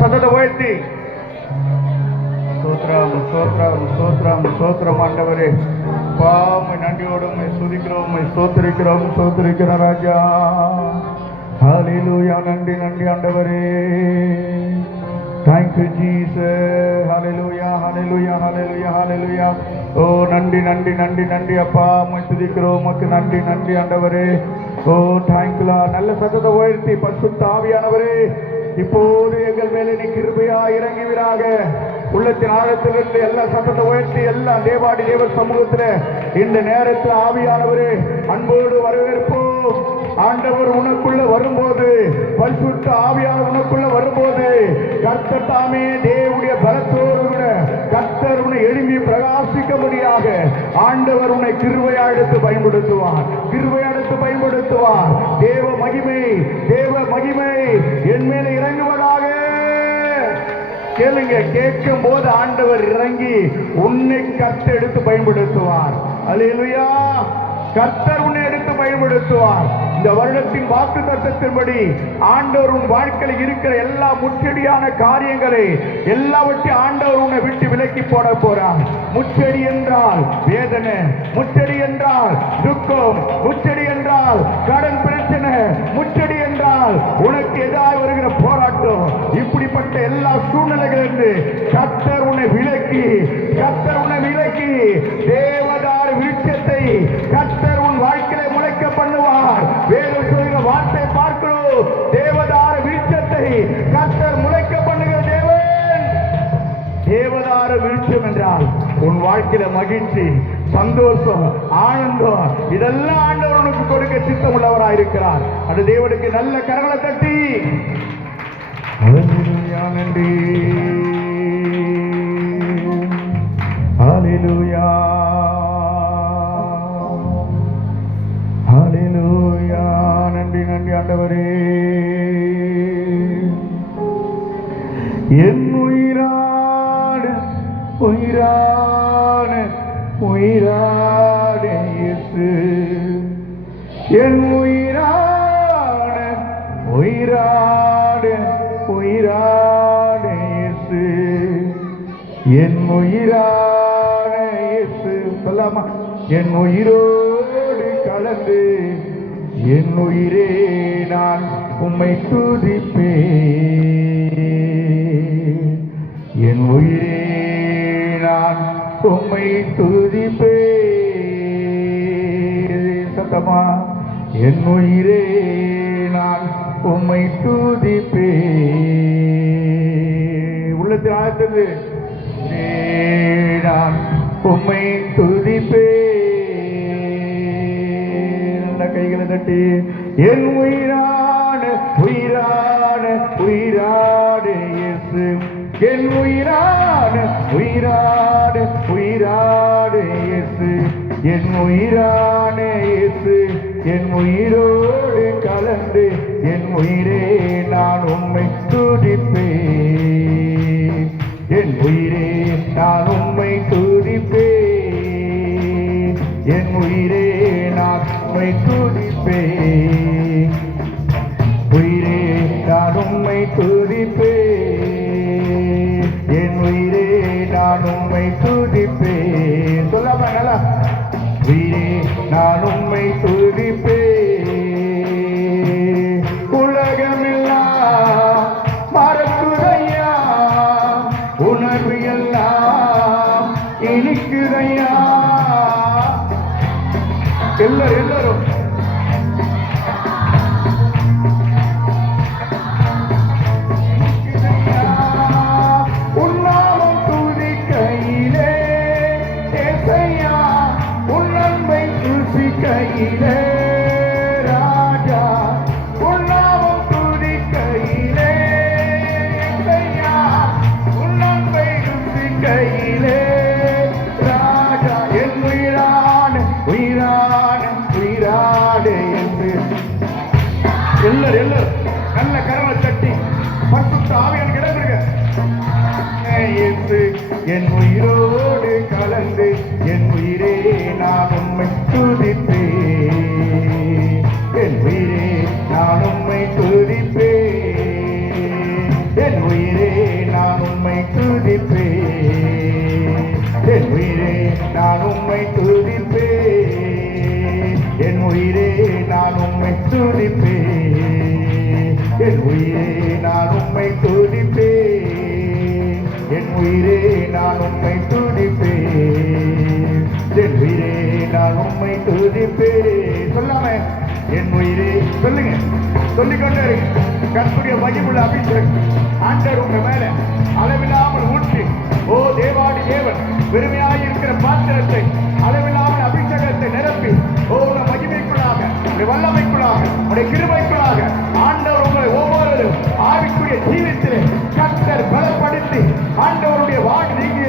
சத்தத்தை உயர்த்தி ஸ்தோத்திரம் ஸ்தோத்திரம் ஸ்தோத்திரம் ஸ்தோத்திரம் ஆண்டவரே. பாமை நன்றியோடு உம்மை துதிக்கிறோம், உம்மை ஸ்தோத்திரிக்கிறோம், ஸ்தோத்திரிக்கிறோம் ராஜா. ஹல்லேலூயா. நன்றி நன்றி ஆண்டவரே. Thank you Jesus. Hallelujah, hallelujah, hallelujah, hallelujah. ஓ நன்றி நன்றி நன்றி நன்றி அப்பா, உம்மை துதிக்கிறோம், உமக்கு நன்றி நன்றி ஆண்டவரே. ஓ தேங்க்யூலா. நல்ல சத்தத்தை உயர்த்தி பரிசுத்த ஆவியானவரே இப்போது எங்கள் மேலே நீ கிருபையா இறங்குவீராக. உள்ளத்தின் ஆழத்திலிருந்து எல்லா சத்தத்தை உயர்த்தி எல்லா தேவாடி தேவர் சமூகத்தில் இந்த நேரத்தில் ஆவியானவரே அன்போடு வரவேற்போம். ஆண்டவர் உனக்குள்ள வரும்போது, பரிசுத்த ஆவியானவர் உனக்குள்ள வரும்போது, கர்த்தர் தாமே தேவனுடைய பலத்தோடு கர்த்தர் உன்னை எழுப்பி பிரகாசிக்கும்படியாக ஆண்டவர் உன்னை கிருபையா எடுத்து பயன்படுத்துவார், கிருபையா எடுத்து பயன்படுத்துவார். தேவ மகிமை, தேவ மகிமை என் மேல இறங்குவதாக. கேளுங்க, கேட்கும் போது ஆண்டவர் இறங்கி உன்னை கர்த்தர் எடுத்து பயன்படுத்துவார். அல்லேலூயா. கர்த்தர் உன்னை எடுத்து பயன்படுத்துவார். இந்த வருடத்தின் வாக்கு தத்தத்தின்படி ஆண்டவர் உன் வாழ்க்கையில் இருக்கிற எல்லா முச்செடியான காரியங்களை எல்லாவற்றையும் ஆண்டவர் உன்னை விட்டு விலக்கி போட போறார். முச்செடி என்றால் வேதனை, முச்செடி என்றால் துக்கம், முச்செடி என்றால் கடன் பிரச்சனை, முச்செடி என்றால் உனக்கு எதாவது வருகிற போராட்டம், இப்படிப்பட்ட எல்லா சூழ்நிலைகளிலிருந்து கர்த்தர் உன்னை விலக்கி, கர்த்தர் உன்னை விலக்கி தேவதாரு விருட்சத்தை கர்த்தர் உன் வாழ்க்கையில முளைக்க பண்ணுவார். வேறு சொல்கிற வார்த்தை பார்க்கிறோம். தேவதார விருட்சத்தை கர்த்தர் முளைக்க பண்ணுகிற தேவன். தேவதார விருட்சம் என்றால் உன் வாழ்க்கையில மகிழ்ச்சி, சந்தோஷம், ஆனந்தம் இதெல்லாம் ஆண்டவர் உனக்கு கொடுக்க சித்தம் உள்ளவராயிருக்கிறார். அது தேவனுக்கு நல்ல கரங்களை தட்டி நன்றி. ஹல்லேலூயா, ஹல்லேலூயா. நன்றி நன்றி ஆண்டவரே. என் உயிரான உயிரான உயிரான இயேசு, என் உயிரான உயிரான உயிரான இயேசு, என் உயிரான இயேசு. சொல்லாமா? என் உயிரோடு கலந்து என் உயிரே நான் உம்மை துதிப்பேன், என் உயிரே நான் உம்மை துதிப்பேன். சத்தமா? என் உயிரே நான் உம்மை துதிப்பேன். உள்ளத்தில் ஆழ்த்தது நான் உம்மை துதிப்பேன். கைகளை தட்டி என் உயிரான உயிரான உயிரான இயேசு, என் உயிரான உயிரான உயிரான இயேசு, என் உயிரான இயேசு, என் உயிரோடு கலந்து என் உயிரே நான் உம்மை துதிப்பேன், என் உயிரே நான் உம்மை துதிப்பேன், என் உயிரே நான் உம்மை துதிப்பேன், உயிரே நான் உம்மை துதிப்பேன், என் உயிரே நான் உம்மை துதிப்பேன். சொல்லாம நல்லா? உயிரே நான் உம்மை துதிப்பேன். உலகமெல்லாம் மறக்குதையா, உணர்வு எல்லாம் இனிக்குதையா. எல்லாரும் உன்னாமம் துதிக்கையிலே ஏசையா, உன் அன்பை துதிக்கையிலே ராஜா, உன்னாமம் துதிக்கையிலே ஏசையா, உன் அன்பை துதிக்கையிலே ராஜா, என் உயிரான உயிரான உயிரான என்று எல்லாரும் நல்ல கரங்களை தட்டி பரிசுத்த ஆவியானவருக்கு இடமிருங்க. என் உயிரோடு கலந்து என் உயிரே நான் உம்மை துதிப்பேன், என் உயிரே நான் உம்மை துதிப்பேன், என் உயிரே நான் உம்மை துதிப்பேன், என் உயிரே நான் உம்மை துதிப்பேன், என் உயிரே நான் உம்மை துதிப்பேன், என் உயிரே நான் உம்மை துதிப்பேன், என் உயிரே நான் உம்மை துதிப்பேன். சொல்லாம என் உயிரே சொல்லுங்க, சொல்லிக்கொண்டே இருங்க. கர்த்தருடைய மகிமுள்ள அபிஷேகம் ஆண்டவர் உங்க மேல அளவில்லாமல் ஊற்றி, ஓ தேவாதி தேவன் பெருமையாக இருக்கிற பாத்திரத்தை அளவில்லாமல் அபிஷேகத்தை நிரப்பி, ஓ உங்க மகிமைக்குள்ளாக, உடைய வல்லமைக்குள்ளாக, உடைய கிருபைக்குள்ளாக ஆண்டவர் உங்களை ஒவ்வொரு ஆவிக்குரிய ஜீவித்திலே கர்த்தர் பலப்படுத்தி ஆண்டவருடைய வாழ் நீங்கி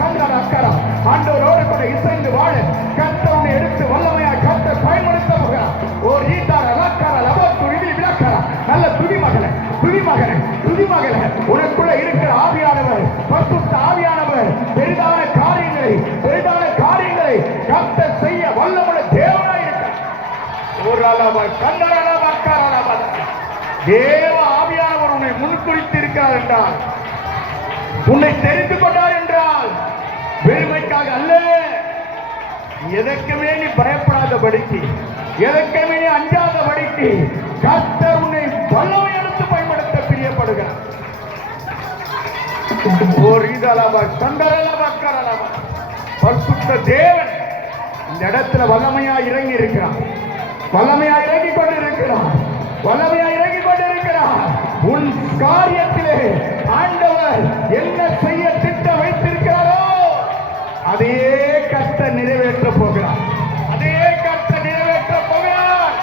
சந்தன அக்கரா ஆண்டவரோடு கூட இசைந்து வாழ கர்த்தருடைய எடுத்து வல்லமையாக கர்த்தர் பயன்படுத்த போகிறார். ஓ ஈட்டார அலக்கார லபத்து விதி விளக்காரா நல்ல துதிமகனை துதிமகனை துதிமகனை உனக்குள்ள இருக்கிற ஆவியானவர், பரிசுத்த ஆவியானவர் பெரிதான காரியங்களை கர்த்தர் செய்ய வல்லமுள்ள தேவனாய் இருக்கிறார். தேவ ஆவியானவர் உன்னை முன்குறித்து இருக்கிறார் என்றால், உன்னை தெரிந்து கொண்டார் என்றால் பெருமைக்காக அல்ல, எதற்குமே நீ பயப்படாதபடிக்கு, எதற்குமே நீ அஞ்சாதபடிக்கு கர்த்தர் உன்னை வல்லமை எடுத்து பயன்படுத்த பிரியப்படுகிறார். பரிசுத்த தேவன் இந்த இடத்துல வல்லமையா இறங்கி இருக்கிறார், வல்லமையா இறங்கி கொண்டிருக்கிறார், வல்லமையா இறங்கி கொண்டிருக்கிறார். உன் காரியத்திலே ஆண்டவர் என்ன செய்ய திட்டம் வைத்திருக்கிறாரோ அதையே கர்த்தர் நிறைவேற்ற போகிறார், அதையே கர்த்தர் நிறைவேற்ற போகிறார்.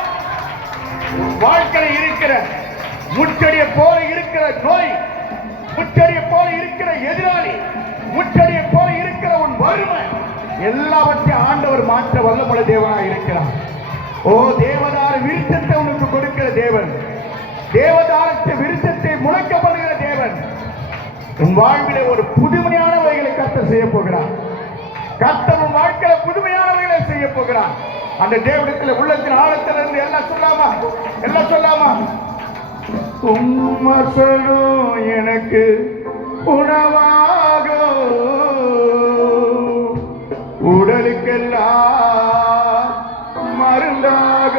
வாழ்க்கையில் இருக்கிற முச்சடியை போல இருக்கிற நோய், முச்சடியை போல இருக்கிற எதிராளி, முச்சடியை போல இருக்கிற உன் வறுமை எல்லாவற்றையும் ஆண்டவர் மாற்ற வல்லமுள்ள தேவனாக இருக்கிறார். ஓ தேவதார விருத்தத்தை உனக்கு கொடுக்கிற தேவன், தேவதாரத்தை விருத்தத்தை முளைக்கப்படுகிற தேவன் உன் வாழ்விலே ஒரு புதுமையானவைகளை கர்த்தர் செய்ய போகிறார். கர்த்தர் உன் வாழ்க்கையில புதுமையானவைகளை செய்ய போகிறார். அந்த தேவனத்தில் உள்ளத்தின் ஆழத்திலிருந்து எல்லாம் சொல்லாமா, எல்லாம் சொல்லாமா. உம்மசனும் எனக்கு உணவாக, உடலுக்கெல்லாம் மருந்தாக.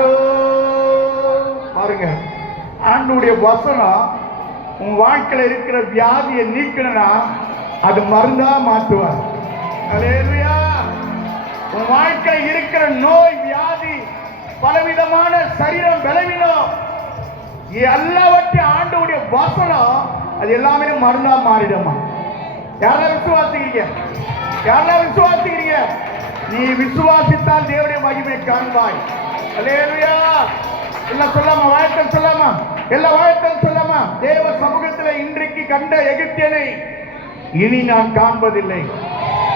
பாருங்க, ஆண்டவருடைய வசனம் உன் வாழ்க்கையில இருக்கிற வியாதியை நீக்கணும்னா அது மருந்தா மாற்றுவார். அல்லேலூயா. உன் வாழ்க்கையில் இருக்கிற நோய், வியாதி, பலவிதமான சரீரம் பலவீனம் எல்லாவற்றையும் ஆண்டவருடைய வசனம் அது எல்லாமே மருந்தா மாறிடுமா. யாரெல்லாம் விசுவாசிக்கிறீங்க? யாரெல்லாம் விசுவாசிக்கிறீங்க? நீ விசுவாசித்தால் தேவனுடைய மகிமை காண்பாய். அல்லேலூயா. எல்லாம் சொல்லாமா, வாழ்த்தம் சொல்லாமா, எல்லா வாழ்த்தம் சொல்லாமா. தேவ சமூகத்தில் இன்றைக்கு கண்ட எகிப்தியனை இனி நான் காண்பதில்லை.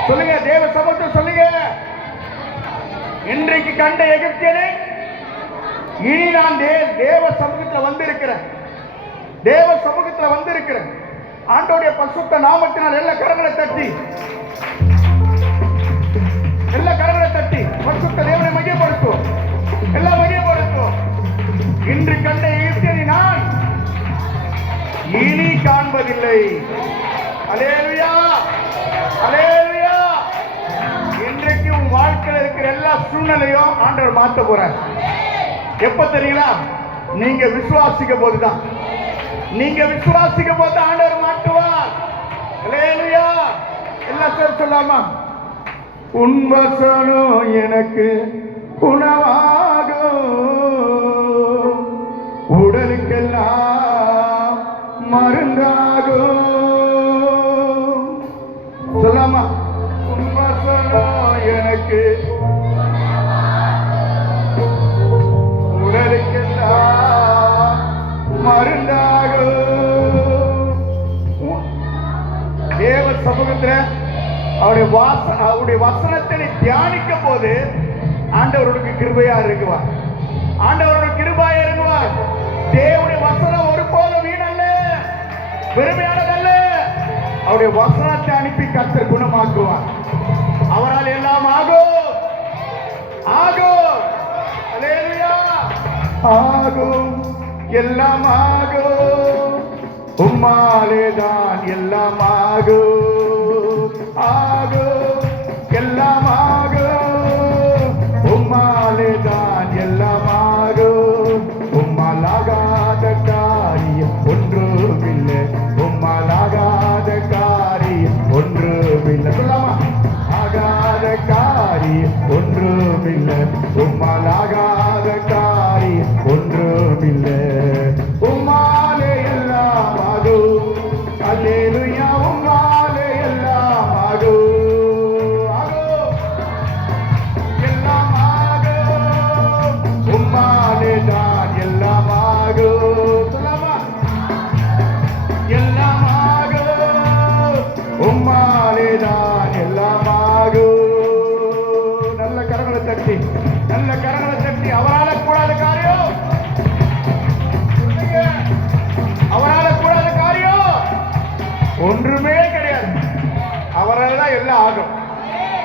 சொல்லுங்க, தேவ சமூகத்தில் சொல்லுங்க. இன்றைக்கு கண்ட எகிப்தியனை இனி நான் தேவ சமூகத்தில் வந்திருக்கிறேன், தேவ சமூகத்தில் வந்திருக்கிறேன். ஆண்டவருடைய பரிசுத்த நாமத்தினால் எல்லா கரங்களை தட்டி, எல்லா கரங்களை தட்டி பரிசுத்த தேவனை மகிமைப்படுத்தும், எல்லாம் மகிமைப்படுத்தும். இன்று கண்ட எகிப்தியனை நான் இனி காண்பதில்லை. அல்லேலூயா, அல்லேலூயா. இன்றைக்கு உன் வாழ்க்கையில் இருக்கிற எல்லா சூழ்நிலையும் ஆண்டவர் மாற்ற போறார். எப்ப தெரியுங்களா? நீங்க விசுவாசிக்க போதுதான், நீங்க விசுவாசிக்க போது ஆண்டவர் மாற்றுவார். அல்லேலூயா. எல்லாம் சேர்த்து சொல்லாமா. உன் வசனம் எனக்கு உணவாகும், உடலுக்கெல்லாம் மருந்தாகும். சொல்லாமா. உன் வசனம் எனக்கு உடலுக்கெல்லாம் மருந்தாகும். தேவ சமூகத்தில் அவருடைய வசனத்தை தியானிக்க போது ஆண்டவருக்கு கிருபையா இருக்குவார், ஆண்டவருடைய கிருபையா இருக்குவார். தேவனுடைய வசனம் ஒருபோதும் வீணல்ல, பெருமையானதல்ல. அவருடைய வசனத்தை அனுப்பி கர்த்தர் குணமாக்குவார். அவரால் எல்லாம் ஆகும், ஆகும். அல்லேலூயா. ஆகும், எல்லாம் ஆகும். உம்மாலேதான் எல்லாம் ஆகும், ஆகும், எல்லாம் ஆகும்.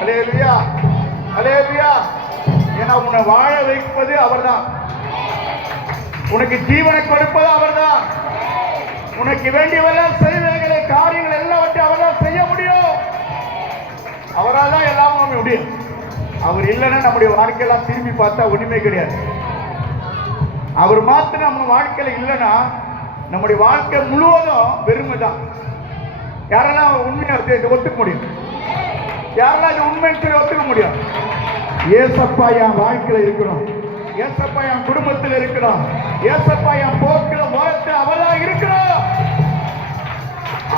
அல்லேலூயா, அல்லேலூயா. ஏன்னா உன்னை வாழ வைப்பது அவர்தான், உனக்கு ஜீவனை கொடுப்பது அவர்தான், உனக்கு வேண்டியவெல்லாம் செய்வீர்களே காரியங்கள் எல்லாவற்றையும் அவர்தான் செய்ய முடியும். அவரால் தான் எல்லாம் முடியும். அவர் இல்லைன்னா நம்முடைய வாழ்க்கையெல்லாம் திரும்பி பார்த்தா ஒண்ணுமே கிடையாது. அவர் மாத்திரம் நம்ம வாழ்க்கையில இல்லைன்னா நம்முடைய வாழ்க்கை முழுவதும் வெறுமை தான். யாரெல்லாம் உண்மையை ஒத்துக்க முடியும்? யாரெல்லாம் இது உண்மைன்னு சொல்லி ஒத்துக்க முடியும்? ஏசப்பா என் வாழ்க்கையில இருக்கணும், ஏசப்பா என் குடும்பத்தில் இருக்கணும், ஏசப்பா என் போக்கில ஓரத்தில் அவர்தான் இருக்கணும்.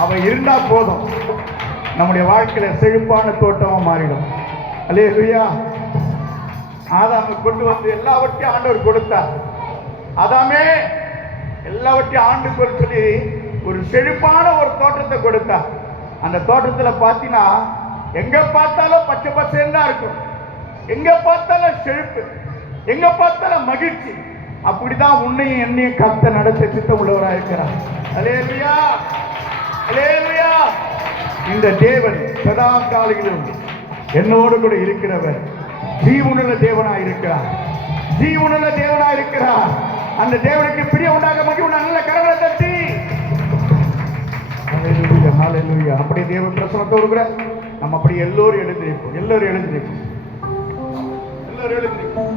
அவன் இருந்தா போதும், நம்முடைய வாழ்க்கையில செழிப்பான தோட்டமா மாறிடும். அல்லேலூயா. ஆதாமை கொண்டு வந்து எல்லாவற்றையும் ஆண்டவர் கொடுத்தார். ஆதாமே எல்லாவற்றையும் ஆண்டு சொல்லி ஒரு செழிப்பான ஒரு தோட்டத்தை கொடுத்தார். அந்த தோட்டத்துல பாத்தீங்கன்னா எங்க பார்த்தாலும் பச்சை பசேன்னு தான் இருக்கும், எங்க பார்த்தாலும் செழிப்பு, எங்க பார்த்தாலும் மகிழ்ச்சி. அப்படிதான் உன்னையும் என்னையும் கர்த்தர் நடத்த சித்தம் உள்ளவராக இருக்கிறார். அல்லேலூயா, அல்லேலூயா. இந்த தேவன் சதா காலங்களிலும் என்னோடு கூட இருக்கிறவர், ஜீவனுள்ள தேவனாய் இருக்கிறார், ஜீவனுள்ள தேவனாய் இருக்கிறார். அந்த தேவனுக்கு பிரிய உண்டாக மகிழ்வு நல்ல கரங்களை தட்டி ஹல்லேலூயா, ஹல்லேலூயா. அப்படியே தேவ பிரசன்னத்தோடு கூட நம்ம அப்படி எல்லோரும் எழுந்திருப்போம், எல்லோரும் எழுந்திருப்போம், எல்லோரும் எழுந்திருப்போம்.